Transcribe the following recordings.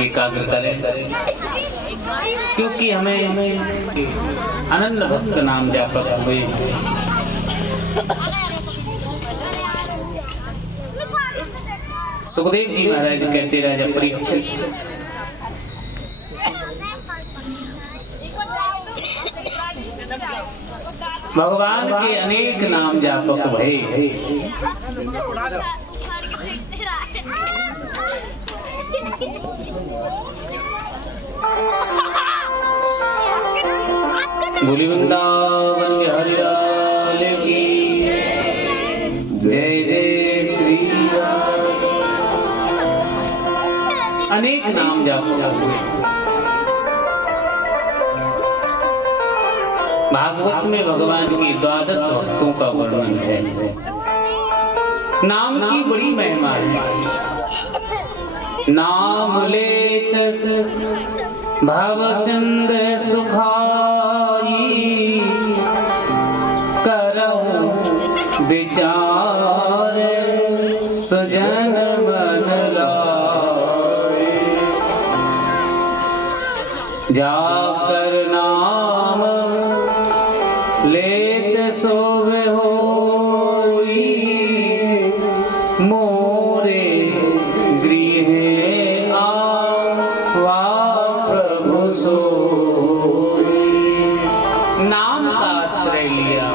एकाग्र करें, क्योंकि हमें अनन्य भक्त नाम जापक हुए। सुखदेव जी महाराज कहते राजा परीक्षित, भगवान के अनेक नाम जापक भये। बोली वृंदावन बिहारी लाल की जय जय श्री राम। अनेक नाम जापक हुए। भागवत में भगवान के 12 भक्तों का वर्णन है। नाम की बड़ी महिमा है। नाम लेत भव सिंध सुखाई, करहु विचार सुजन मन लाए। जाकर नाम लेत सोवे होई, मोरे गृह आवा प्रभु सोई। नाम का आश्रय लिया।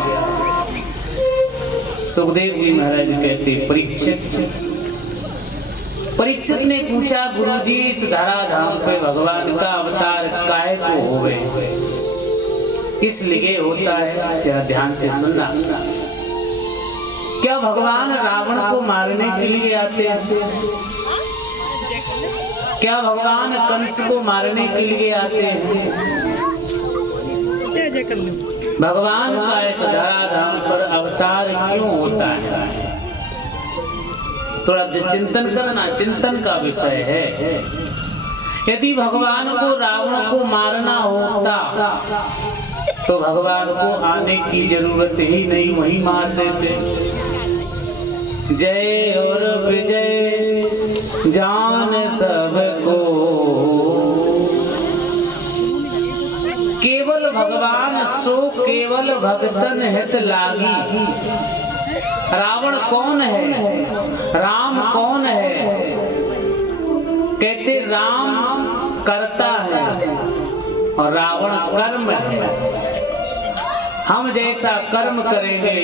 सुखदेव जी महाराज कहते परीक्षित ने पूछा, गुरुजी इस धराधाम पे भगवान का अवतार काहे को होवे, इसलिए होता है, जरा ध्यान से सुनना। क्या भगवान रावण को मारने के लिए आते हैं? क्या भगवान कंस को मारने के लिए आते हैं? भगवान का इस धराधाम पर अवतार क्यों होता है? थोड़ा चिंतन करना, चिंतन का विषय है। यदि भगवान को रावण को मारना होता तो भगवान को आने की जरूरत ही नहीं, वहीं मार देते। जय और विजय जान सबको, केवल भगवान सो केवल भगतन हित लागी। रावण कौन है? राम कौन है? कहते राम करता है और रावण कर्म है। हम जैसा कर्म करेंगे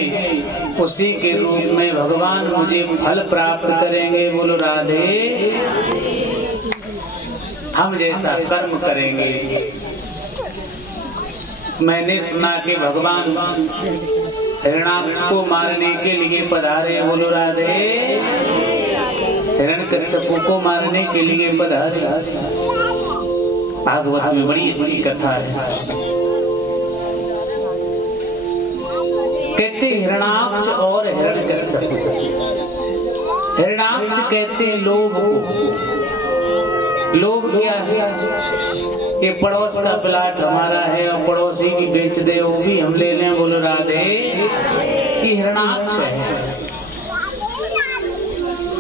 उसी के रूप में भगवान मुझे फल प्राप्त करेंगे। बोलो राधे। हम जैसा कर्म करेंगे। मैंने सुना कि भगवान हिरण्याक्ष को मारने के लिए पधारे। बोलो राधे। हिरण्यकश्यप को मारने के लिए पधारे। भागवत में बड़ी अच्छी कथा है। कहते हिरण्याक्ष और हिरण्यकश्यप। हिरण्याक्ष कहते हैं लोभ को। लोभ क्या है? ये पड़ोस का प्लाट हमारा है और पड़ोसी भी बेच दे, वो भी हम ले लें। बोलो राधे। ये हिरण्याक्ष है।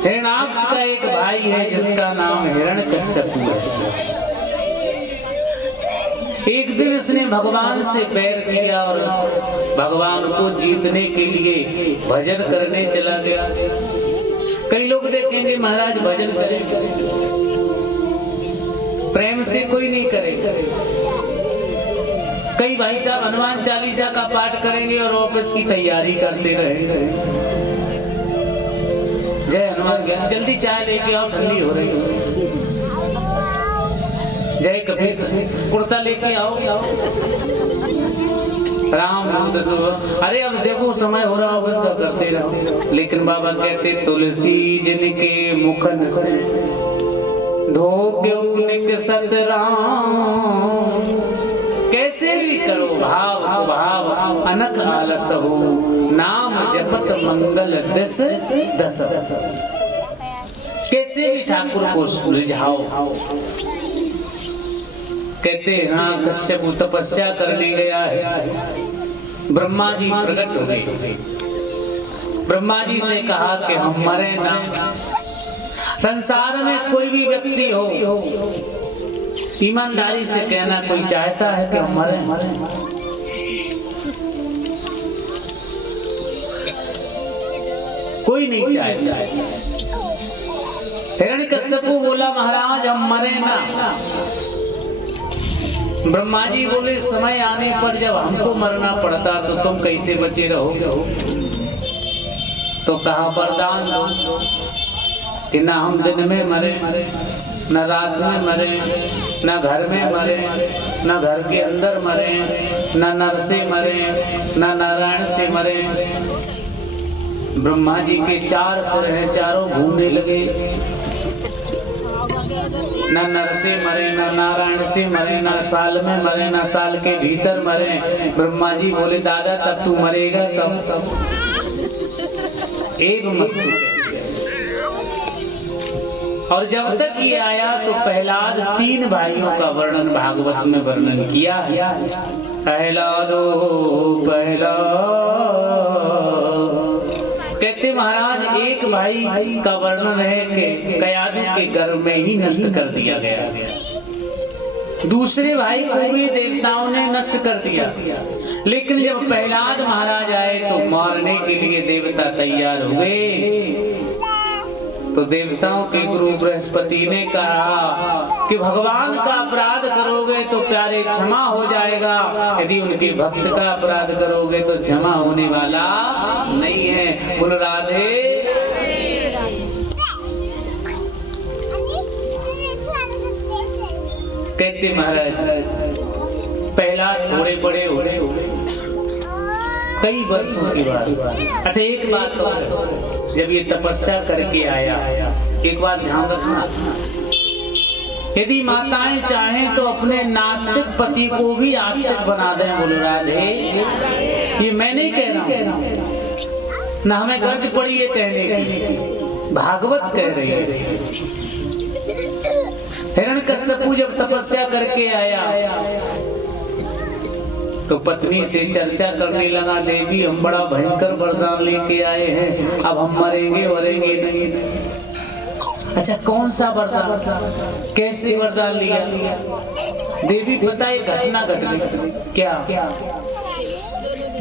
हिरण्याक्ष का एक भाई है जिसका नाम हिरण्यकश्यप है। एक दिन इसने भगवान से बैर किया और भगवान को जीतने के लिए भजन करने चला गया। कई लोग देखेंगे महाराज भजन करेंगे, प्रेम से कोई नहीं करेगा। कई भाई साहब हनुमान चालीसा का पाठ करेंगे और ऑफिस की तैयारी करते रहेंगे। जय हनुमान ज्ञान, जल्दी चाय लेके आओ, ठंडी हो रही है। जय कबीर, कुर्ता लेके आओ। राम अरे अब देखो समय हो रहा, ऑफिस का करते रहो। लेकिन बाबा कहते तुलसी जिनके मुखन से धोक्यो निकसत राम। कैसे भी करो भाव भाव अनक आलस हो, नाम जपत मंगल दस दस। कैसे भी ठाकुर को रिझाओ। कहते हैं हाँ, कश्यप तपस्या करने गया है। ब्रह्मा जी प्रकट हो गए। ब्रह्मा जी से कहा कि हम मरे ना। संसार में कोई भी व्यक्ति हो ईमानदारी से कहना, कोई चाहता है कि हम मरे? कोई नहीं चाहता। हिरण्यकश्यपु बोला महाराज हम मरे ना। ब्रह्मा जी बोले समय आने पर जब हमको मरना पड़ता तो तुम कैसे बचे रहोगे? तो कहा वरदान दो कि ना हम दिन में मरे, न रात में मरे, न घर में मरे, न घर के अंदर मरे, न नर से मरे, न नारायण से मरे। ब्रह्मा जी के 4 सिर हैं, चारों घूमने लगे। न नर से मरे, न नारायण से मरे, न साल में मरे, न साल के भीतर मरे। ब्रह्मा जी बोले दादा तब तू मरेगा कब? एक मस्तु। और जब तक ये आया तो प्रहलाद 3 भाइयों का वर्णन भागवत में वर्णन किया। प्रहलादो प्रहलाद कहते महाराज एक भाई का वर्णन है कि कयादु के गर्भ में ही नष्ट कर दिया गया। दूसरे भाई को भी देवताओं ने नष्ट कर दिया। लेकिन जब प्रहलाद महाराज आए तो मारने के लिए देवता तैयार हुए। तो देवताओं के गुरु बृहस्पति ने कहा कि भगवान का अपराध करोगे तो प्यारे क्षमा हो जाएगा, यदि उनके भक्त का अपराध करोगे तो क्षमा होने वाला नहीं है। बोल राधे। कहते महाराज पहला थोड़े बड़े हुए कई वर्षों की बात। अच्छा एक बात तो जब ये तपस्या करके आया, एक बात ध्यान रखना, यदि माताएं चाहें तो अपने नास्तिक पति को भी आस्तिक बना दें। बोलो राधे। ये मैं नहीं कह रहा हूं, ना हमें गर्ज पड़ी है कहने की, भागवत कह रही है। हिरण्यकश्यपु जब तपस्या करके आया तो पत्नी से चर्चा करने लगा, देवी हम बड़ा भयंकर वरदान लेके आए हैं, अब हम मरेंगे वरेंगे नहीं। अच्छा कौन सा वरदान, कैसे वरदान लिया? देवी पता है घटना घट गई। क्या?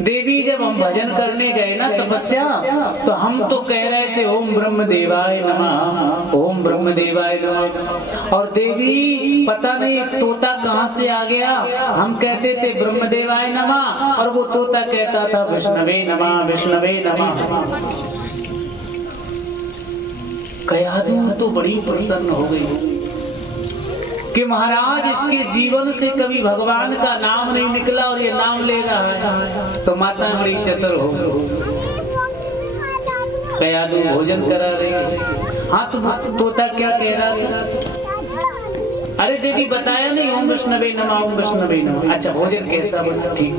देवी जब हम भजन करने गए ना तपस्या, तो हम तो कह रहे थे ओम ब्रह्म देवाय नमः, ओम ब्रह्म देवाय नमः। और देवी पता नहीं एक तोता कहां से आ गया, हम कहते थे ब्रह्म देवाय नमः और वो तोता कहता था विष्णवे नमः, विष्णवे नमः। कयादु तो बड़ी प्रसन्न हो गई कि महाराज इसके जीवन से कभी भगवान का नाम नहीं निकला और ये नाम ले रहा है। तो माता बड़ी चतुर हो, कयादु भोजन करा रही है। हाँ तो तोता क्या कह रहा था? अरे देवी बताया नहीं ओम विष्णवे नमः, ओम विष्णवे नमः। अच्छा भोजन कैसा बना? ठीक।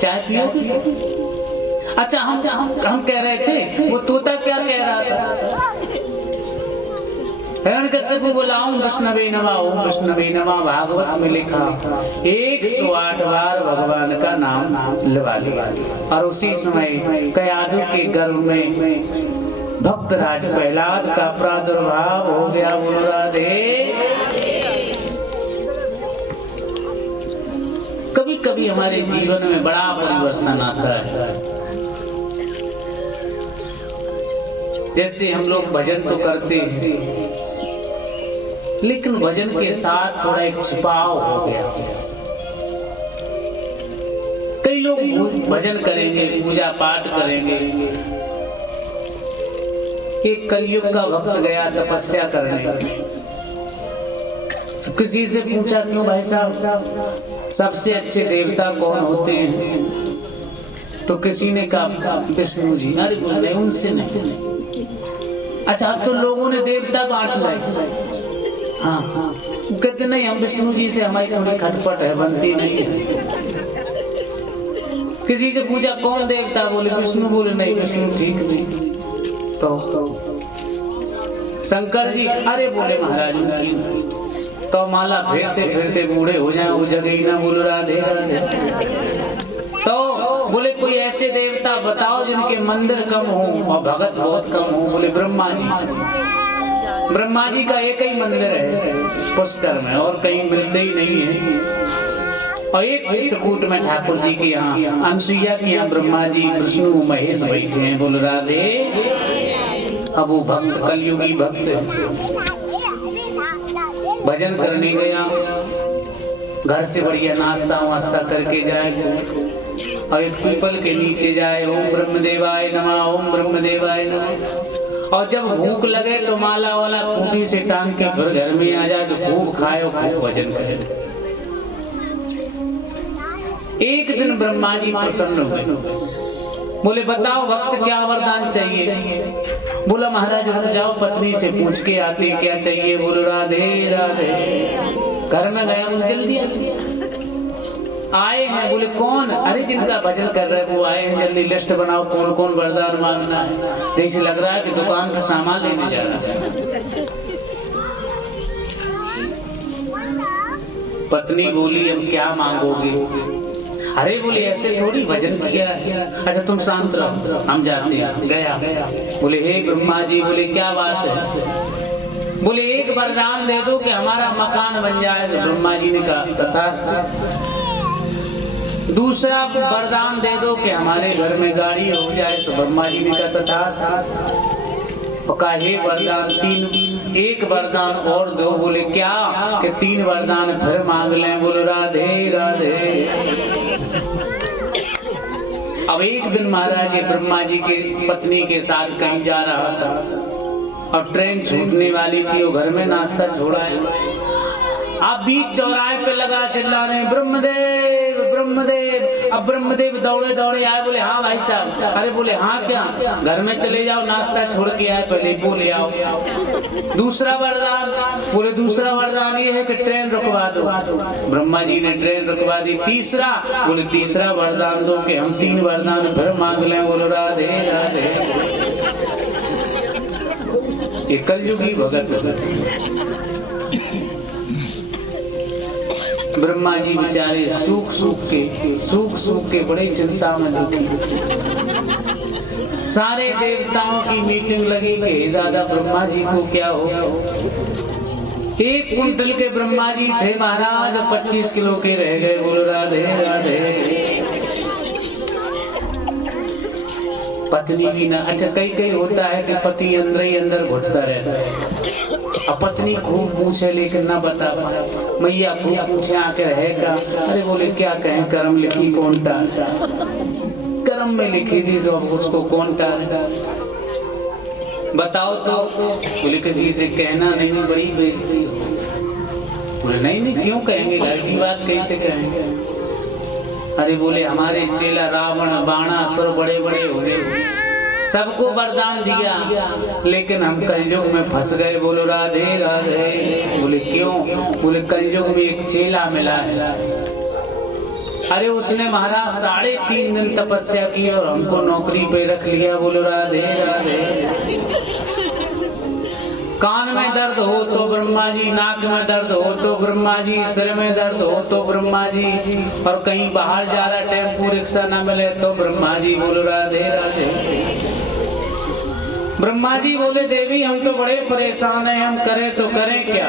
चाय पियोगे? अच्छा हम कह रहे थे, वो तोता क्या कह रहा था? हिरण्यकश्यपु बोला ओम विष्णवे नमः, ओम विष्णवे नमः। भागवत में लिखा 108 बार भगवान का नाम लगा लिया। और उसी समय कयादु के गर्भ में भक्तराज प्रहलाद का प्रादुर्भाव हो गया। बोल राधे। कभी कभी हमारे जीवन में बड़ा परिवर्तन आता है। जैसे हम लोग भजन तो करते हैं, लेकिन भजन के साथ थोड़ा एक छिपाव हो गया। कई लोग भजन करेंगे, पूजा पाठ करेंगे। एक कलयुग का भक्त गया तपस्या करने, तो किसी से पूछा क्यों भाई साहब सबसे अच्छे देवता कौन होते हैं? तो किसी ने कहा विष्णु जी। अरे बोल रहे उनसे नहीं। अच्छा अब तो लोगों ने देवता बांट लाए। हाँ कहते नहीं हम विष्णु जी से हमारी थोड़ी खटपट है, बनती नहीं है। किसी से पूछा कौन देवता? बोले विष्णु। बोले नहीं विष्णु ठीक नहीं। तो शंकर जी। अरे बोले महाराज उनकी तो माला फेरते फेरते बूढ़े हो जाए वो जगह ही ना। बोलो राधे राधे। तो बोले कोई ऐसे देवता बताओ जिनके मंदिर कम हो और भगत बहुत कम हो। बोले ब्रह्मा जी। ब्रह्मा जी का एक ही मंदिर है पुष्कर में, और कहीं मिलते ही नहीं है। और एक चित्रकूट में ठाकुर जी के यहाँ, अनसुईया के यहाँ ब्रह्मा जी विष्णु महेश बैठे हैं। बोल राधे। अब वो भक्त, कलयुगी भक्त भजन करने गया, घर से बढ़िया नाश्ता वास्ता करके जाए और एक पीपल के नीचे जाए, ओम ब्रह्मदेवाय नमः, ओम ब्रह्मदेवाय नमः। और जब भूख लगे तो माला वाला खूंटी से टांग के फिर घर में आ जाए, तो खूब खाए और खूब भजन करे। एक दिन ब्रह्मा जी प्रसन्न हुए, बोले बताओ भक्त क्या वरदान चाहिए। बोला महाराज रुक जाओ, पत्नी से पूछ के आते क्या चाहिए। बोलो राधे राधे। घर में गया, बोले जल्दी आए हैं। बोले कौन? अरे जिनका भजन कर रहे वो आए हैं, जल्दी लिस्ट बनाओ कौन कौन वरदान मांगना है। जैसे लग रहा है कि दुकान का सामान लेने जा रहा है। पत्नी बोली अब क्या मांगोगे? अरे बोले ऐसे थोड़ी भजन किया है। अच्छा तुम शांत रहो, हम जाते हैं। गया, बोले हे ब्रह्मा जी, बोले क्या बात है? बोले एक वरदान दे दो कि हमारा मकान बन जाए। तो ब्रह्मा जी ने कहा तथास्तु। दूसरा वरदान दे दो कि हमारे घर में गाड़ी हो जाए। तो ब्रह्मा जी ने कहा तथास्तु। कहा हे वरदान तीन, एक वरदान और दो। बोले क्या? कि 3 वरदान फिर मांग लें। बोलो राधे राधे। अब एक दिन महाराज ब्रह्मा जी के पत्नी के साथ कहीं जा रहा था और ट्रेन छूटने वाली थी। वो घर में नाश्ता छोड़ा है, अब बीच चौराहे पे लगा चिल्ला रहे ब्रह्मदेव ब्रह्मदेव। अब ब्रह्मदेव दौड़े दौड़े आए, बोले हाँ भाई साहब। अरे बोले हाँ क्या? घर में चले जाओ, नाश्ता छोड़ के आए, पहले बोले आओ। दूसरा वरदान? बोले दूसरा वरदान ये है कि ट्रेन रुकवा दो। ब्रह्मा जी ने ट्रेन रुकवा दी। तीसरा? बोले तीसरा वरदान दो कि हम 3 वरदान फिर मांग लें। बोलो राधे राधे। ये कलयुगी भगत। ब्रह्मा जी बेचारे सूख सूख के बड़ी चिंता में दुखी। सारे देवताओं की मीटिंग लगी कि दादा ब्रह्मा जी को क्या हो। 1 कुंटल के ब्रह्मा जी थे महाराज, 25 किलो के रह गए। बोलो राधे राधे। पत्नी भी ना, अच्छा कई होता है कि पति अंदर ही अंदर घुटता रहता है। अब पत्नी खूब पूछे लेकिन ना बता पाए। मैया खूब पूछे आके रहेगा। अरे बोले क्या कहें, कर्म लिखी कौन टाल। कर्म में लिखी थी सब, उसको कौन टाल। बताओ तो। बोले किसी से कहना नहीं, बड़ी बेइज्जती हो। बोले नहीं क्यों कहेंगे, लड़की बात कैसे कहेंगे। अरे बोले हमारे चेला रावण बाणासुर बड़े बड़े हो गए, सबको वरदान दिया लेकिन हम कलयुग में फंस गए। बोलो राधे राधे। बोले क्यों? बोले कलयुग में एक चेला मिला है। अरे उसने महाराज 3.5 दिन तपस्या की और हमको नौकरी पे रख लिया। बोलो राधे राधे। कान में दर्द हो तो ब्रह्मा जी, नाक में दर्द हो तो ब्रह्मा जी, सिर में दर्द हो तो ब्रह्मा जी, और कहीं बाहर जा रहा टेम्पू रिक्शा ना मिले तो ब्रह्मा जी। बोलो राधे राधे। ब्रह्मा जी बोले देवी हम तो बड़े परेशान हैं, हम करें तो करें क्या।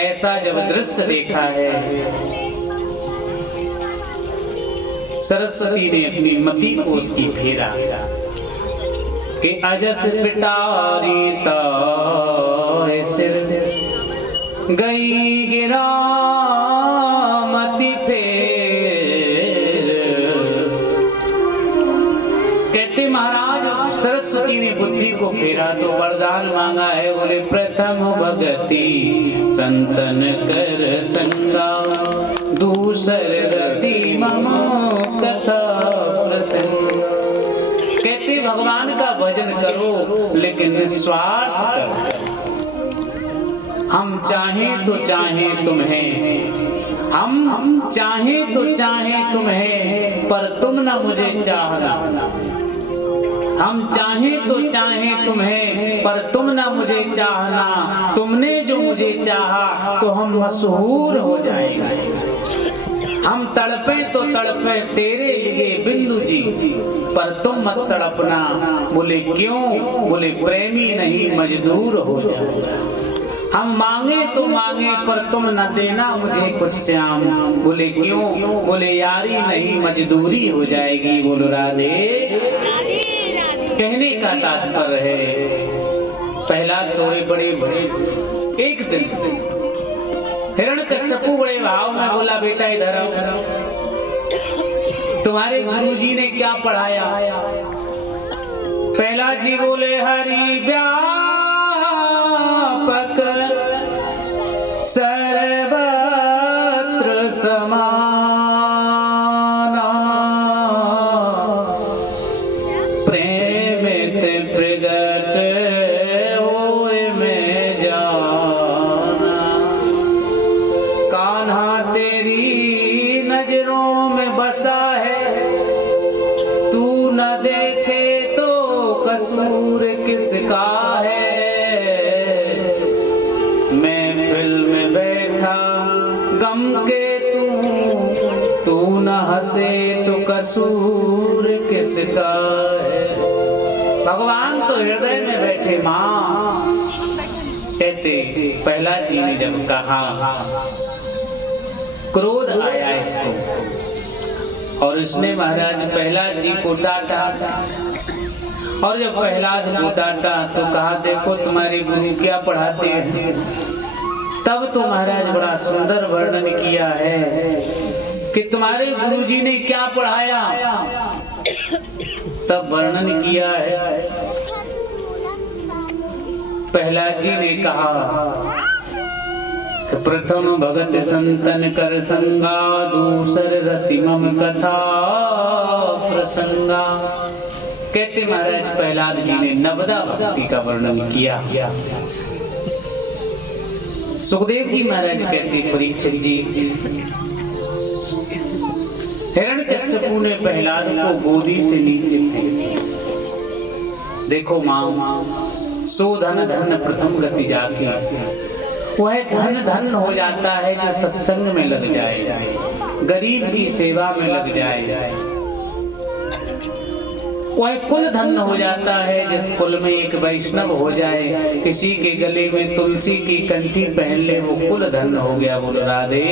ऐसा जब दृश्य देखा है, सरस्वती ने अपनी मति को उसकी फेरा कि अजस पिटारी ताए सिर गई गिरा मति फेर। कहते महाराज सरस्वती ने बुद्धि को फेरा तो वरदान मांगा है। बोले प्रथम भगति संतन कर संगा, दूसर रति मम कथा प्रसंग। कहते भगवान का भजन करो लेकिन निस्वार्थ करो। हम चाहें तो चाहें तुम्हें, हम चाहें तो चाहें तुम्हें, पर तुम न मुझे चाहना। हम चाहें तो चाहें तुम्हें, पर तुम न मुझे चाहना। तुमने जो मुझे चाहा तो हम मशहूर हो जाएंगे। हम तड़पे तो तड़पे तेरे लिए बिंदु जी, पर तुम मत तड़पना। बोले क्यों? बोले प्रेमी नहीं मजदूर हो जाएगा। हम मांगे तो मांगे पर तुम न देना मुझे कुछ श्याम। बोले क्यों? बोले यारी नहीं मजदूरी हो जाएगी। बोलो राधे। कहने का तात्पर्य है, प्रहलाद थोड़े बड़े एक दिन हिरण्यकश्यपु बड़े भाव में बोला, बेटा इधर आओ, तुम्हारे गुरुजी ने क्या पढ़ाया? प्रहलाद जी बोले, हरि व्यापक सर्वत्र समाना, प्रेमित प्रगट होए में जाना। कान्हा तेरी नजरों में बसा है, तू न देखे तो कसूर किसका है। गम के तू न हंसे तो कसूर किसका है। भगवान तो हृदय में बैठे मां। कहते प्रहलाद जी ने जब कहा, क्रोध आया इसको और उसने महाराज प्रहलाद जी को डांटा। और जब प्रहलाद को डांटा तो कहा, देखो तुम्हारे गुरु क्या पढ़ाते हैं। तब तो महाराज बड़ा सुंदर वर्णन किया है कि तुम्हारे गुरुजी ने क्या पढ़ाया। तब वर्णन किया है, प्रहलाद जी ने कहा कि प्रथम भगत संतन कर संगा, दूसर रति मम कथा प्रसंगा। कहते महाराज प्रहलाद जी ने नवदा भक्ति का वर्णन किया। सुखदेव जी महाराज कहते, परीक्षित जी, हिरण्यकश्यपु ने प्रहलाद को गोदी से नीचे फेंक दिया। देखो मां, सो धन धन प्रथम गति जाके, वह धन धन हो जाता है जो सत्संग में लग जाए, गरीब की सेवा में लग जाए। वह कुल धन हो जाता है जिस कुल में एक वैष्णव हो जाए, किसी के गले में तुलसी की कंठी पहन ले, वो कुल धन हो गया। बोलो राधे।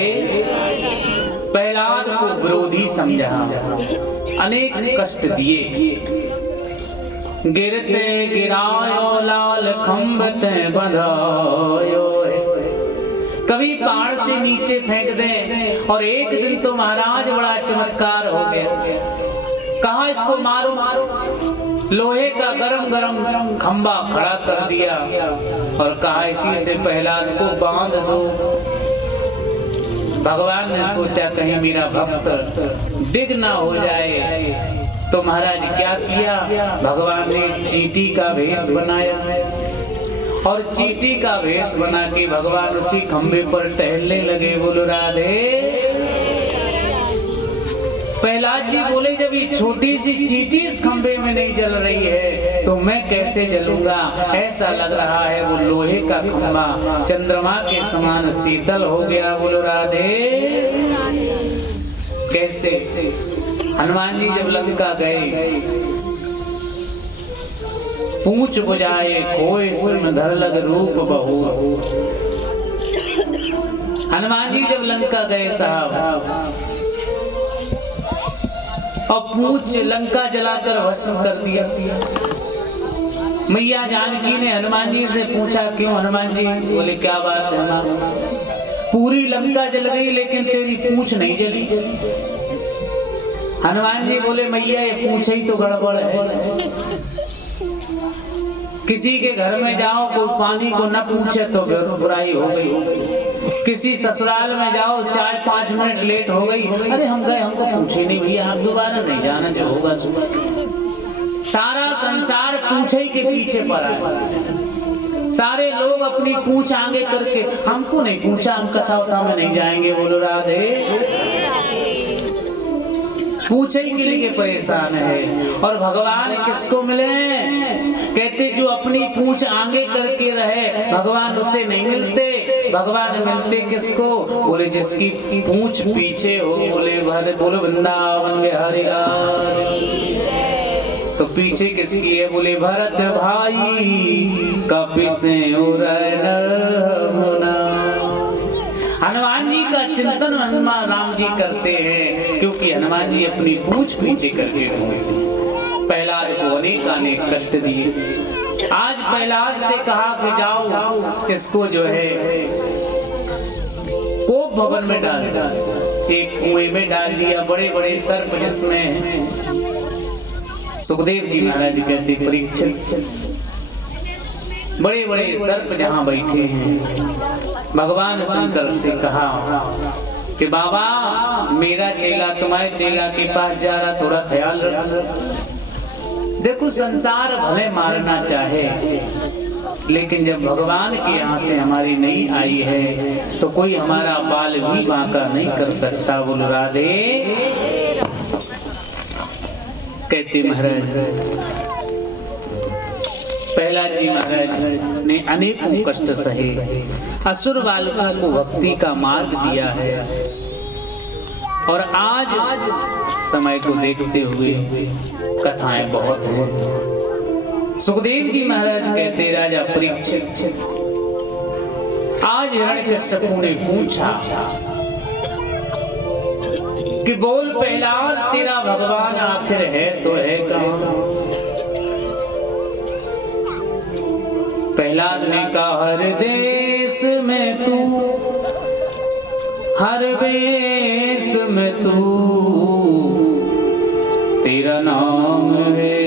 प्रहलाद को विरोधी समझा, अनेक कष्ट दिए। गिरते गिरायो लाल खंभते बंधायो, कभी पहाड़ से नीचे फेंक दे। और एक दिन तो महाराज बड़ा चमत्कार हो गया, कहा इसको मारो मारो, लोहे का गरम गरम खंबा खड़ा कर दिया और कहा इसी से प्रहलाद को बांध दो। भगवान ने सोचा कहीं मेरा भक्त डिग ना हो जाए, तो महाराज क्या किया, भगवान ने चींटी का भेष बनाया और चींटी का भेष बना के भगवान उसी खंबे पर टहलने लगे। बोलो राधे। प्रहलाद जी बोले, जब ये छोटी सी चींटी इस खंबे में नहीं जल रही है तो मैं कैसे जलूंगा। ऐसा लग रहा है वो लोहे का खंबा चंद्रमा के समान शीतल हो गया। बोलो राधे। कैसे? हनुमान जी जब लंका गए, पूंछ बुझाए कोई सिरधर लग रूप बहू। हनुमान जी जब लंका गए साहब, और पूंछ लंका जलाकर भस्म कर दिया। मैया जानकी ने हनुमान जी से पूछा, क्यों हनुमान जी? बोले क्या बात है मां, पूरी लंका जल गई लेकिन तेरी पूंछ नहीं जली। हनुमान जी बोले, मैया ये पूंछ ही तो गड़बड़ है। किसी के घर में जाओ, कोई पानी को न पूछे तो बुराई हो गई। किसी ससुराल में जाओ, चाय 5 मिनट लेट हो गई, अरे हम गए, हमको पूछे नहीं भैया, आप दोबारा नहीं जाना, जो होगा सुबह। सारा संसार पूछे के पीछे पड़ा है। सारे लोग अपनी पूछ आगे करके, हमको नहीं पूछा, हम कथा उथा में नहीं जाएंगे। बोलो राधे। पूछे के लिए परेशान है। और भगवान किसको मिले? कहते जो अपनी पूछ आगे करके रहे, भगवान उसे नहीं मिलते। भगवान मिलते किसको? बोले जिसकी पूंछ पीछे हो। बोले वृंदावन बिहारी लाल। तो पीछे किसकी है? बोले भरत भाई कपिसे हनुमान जी का चिंतन हनुमान राम जी करते हैं, क्योंकि हनुमान जी अपनी पूंछ पीछे करके घूमते। प्रहलाद को अनेक कष्ट दिए। आज प्रहलाद से कहा कि जाओ इसको जो है कोप भवन में डाल दिया, एक कुएं में डाल दिया। बड़े बड़े सर्प जिसमें सुखदेव जी महाराज कहते परीक्षित, बड़े बड़े सर्प जहां बैठे हैं। भगवान शंकर से कहा कि बाबा मेरा चेला तुम्हारे चेला के पास जा रहा, थोड़ा ख्याल रखना। देखो संसार भले मारना चाहे, लेकिन जब भगवान के यहाँ से हमारी नहीं आई है तो कोई हमारा बाल भी बांका नहीं कर सकता। बोलो राधे। कहते महाराज प्रहलाद जी महाराज ने अनेकों कष्ट सहे, असुर बालकों को भक्ति का मार्ग दिया है। और आज समय को देखते हुए कथाएं बहुत हैं। सुखदेव जी महाराज कहते राजा परीक्षित, आज हिरण्यकश्यप ने पूछा कि बोल प्रहलाद तेरा भगवान आखिर है तो है कहां? प्रहलाद ने कहा हर देश में तू, हर वेश में तू, तेरा नाम है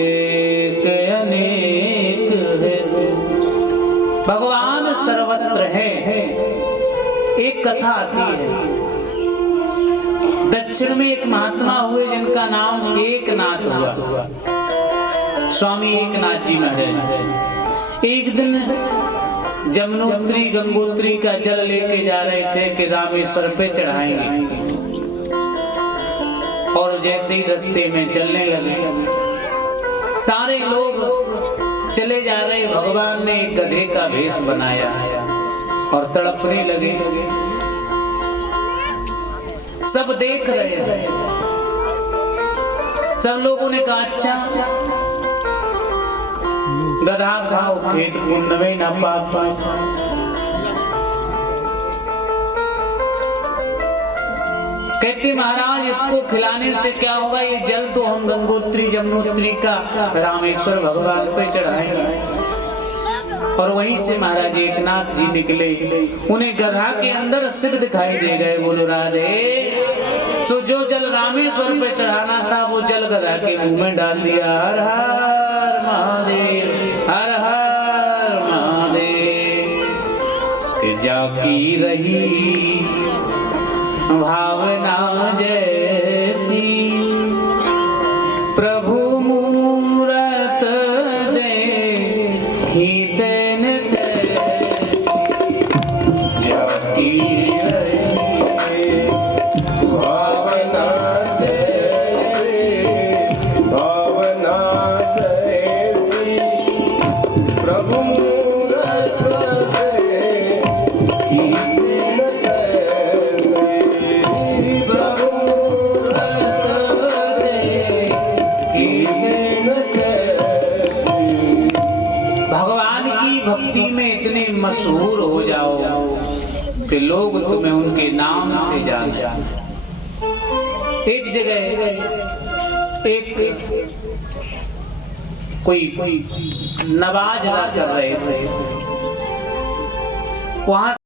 कि अनेक है तू। भगवान सर्वत्र है। एक कथा आती है, दक्षिण में एक महात्मा हुए जिनका नाम एकनाथ हुआ। स्वामी एकनाथ जी महाराज एक दिन जमुनोत्री गंगोत्री का जल लेके जा रहे थे कि रामेश्वर पे चढ़ाएंगे। और जैसे ही रास्ते में चलने लगे, सारे लोग चले जा रहे, भगवान ने एक गधे का भेष बनाया और तड़पने लगे। सब देख रहे हैं। सब लोगों ने कहा अच्छा गधा खाओ, खेत पुण्य न पाप। कहते महाराज इसको खिलाने से क्या होगा? ये जल तो हम गंगोत्री जमुनोत्री का रामेश्वर भगवान पे चढ़ाएंगे। और वहीं से महाराज एकनाथ जी निकले, उन्हें गधा के अंदर शिव दिखाई दे गए। बोलो राधे। सो जो जल रामेश्वर पे चढ़ाना था वो जल गधा के मुंह में डाल दिया। हर हर महादेव, हर हर महादेव। कि जाकी रही भावना जैसी, प्रभु मूरत देखी तेन तैसी। जाकी रही भावना जैसी, भावना जैसी, प्रभु मूरत देखी तेन तैसी। प्रभु मूरत देखी तेन तैसी। भगवान की भक्ति में इतने मशहूर हो जाओ कि लोग तुम्हें उनके नाम से जाने। एक जगह एक कोई नवाज अदा कर रहे थे, वहां